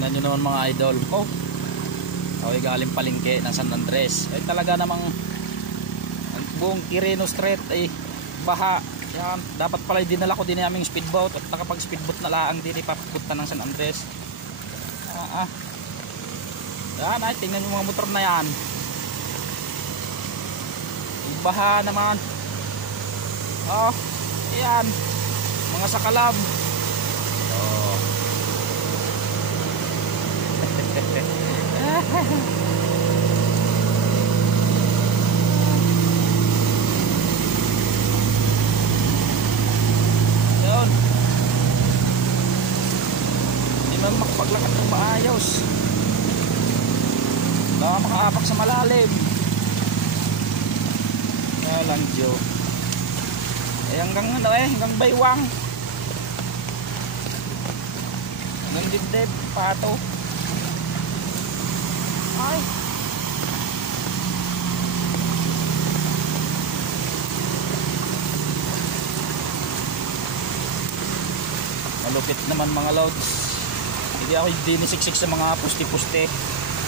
Tingnan nyo naman mga idol. Oh, ako'y galing palengke ng San Andres. Ay talaga namang ang buong Quirino Street ay baha. Yan, dapat pala dinala ko din aming speedboat at nakapag speedboat na laang din ipapunta ng San Andres. Yan ay, tingnan nyo mga motor na yan. Baha naman. Oh, yan. Mga sakalam. Oh. Yun. Hindi man makapaglakad ng maayos. Baka makahapak sa malalim. Kaya lang Diyo. Hanggang ano hanggang baywang. Hanggang dibdib, pato. Ay. Malupit naman mga loads. Hindi ako dinisiksik sa mga pusti-puste.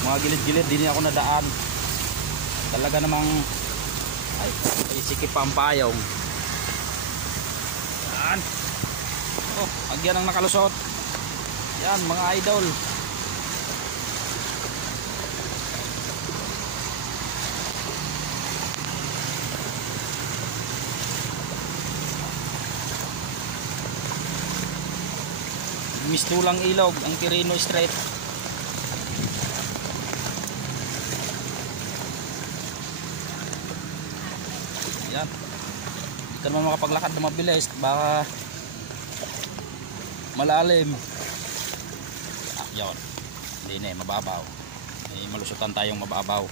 Mga gilid-gilid, hindi ako nadaan. Talaga namang ay sikip pa ang payong. Yan. Oh, agyan ang nakalusot. Yan mga idol. Mistulang ilog ang Quirino Street. Yan. Hindi ka naman makapaglakad na mabilis, baka malalim. Yun. Hindi na mababaw. Malusutan tayong mababaw.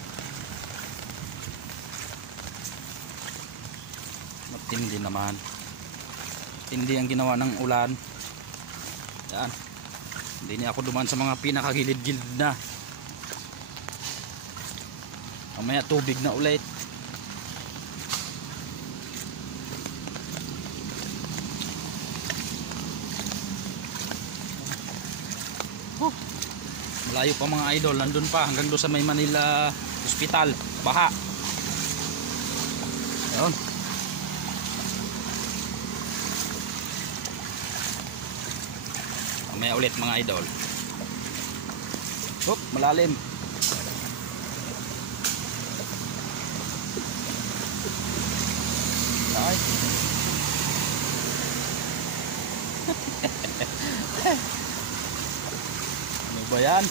Matindi naman. Tindi ang ginawa ng ulan. Yan. Hindi niya ako duman sa mga pinakagilid-gilid na. Mamaya tubig na ulit. Malayo pa mga idol, nandun pa hanggang doon sa may Manila Hospital, baha. Ayun. Mamaya ulit mga idol. Hop, malalim. Ay. Ano ba yan?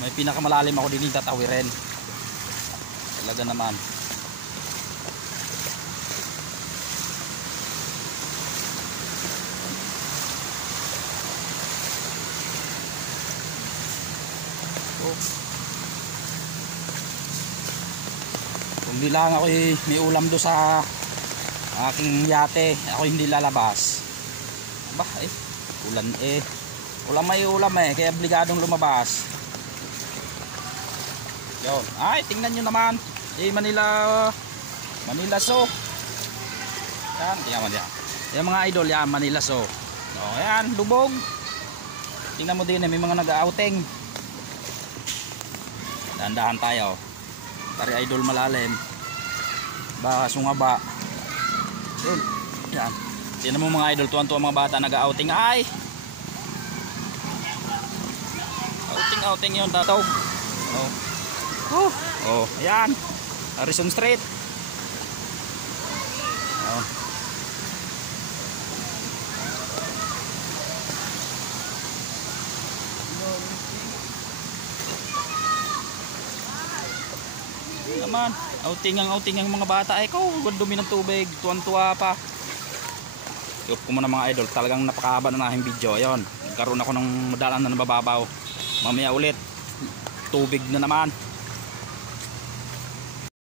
May pinakamalalim ako din tatawirin. Talaga naman. Oh. Kung di lang ako may ulam do sa aking yate, ako hindi lalabas. Aba, ulan ulam may ulam kaya obligadong lumabas. Yun. Ay, tingnan nyo naman. Manila Zoo. Yan, tingnan mo diyan. Yan mga idol, yan, Manila Zoo. O, yan, lubog. Tingnan mo din, may mga nag-outing. Dahan-dahan tayo. Tari idol malalim. Baka sungaba. Yun. Yan. Tingnan mo mga idol, tuwan-tuwa mga bata nag-outing. Ay! Outing yun, tatawag. Oh, ayan. Harrison Street. Oh. Naman, outing ang mga bata. Ay ko, dumi ng tubig, tuwan-tuwa pa. Tiyop ko muna mga idol, talagang napakahaba na aking video. Ayun, nagkaroon ako ng madalang na nabababaw. Mamaya ulit, tubig na naman.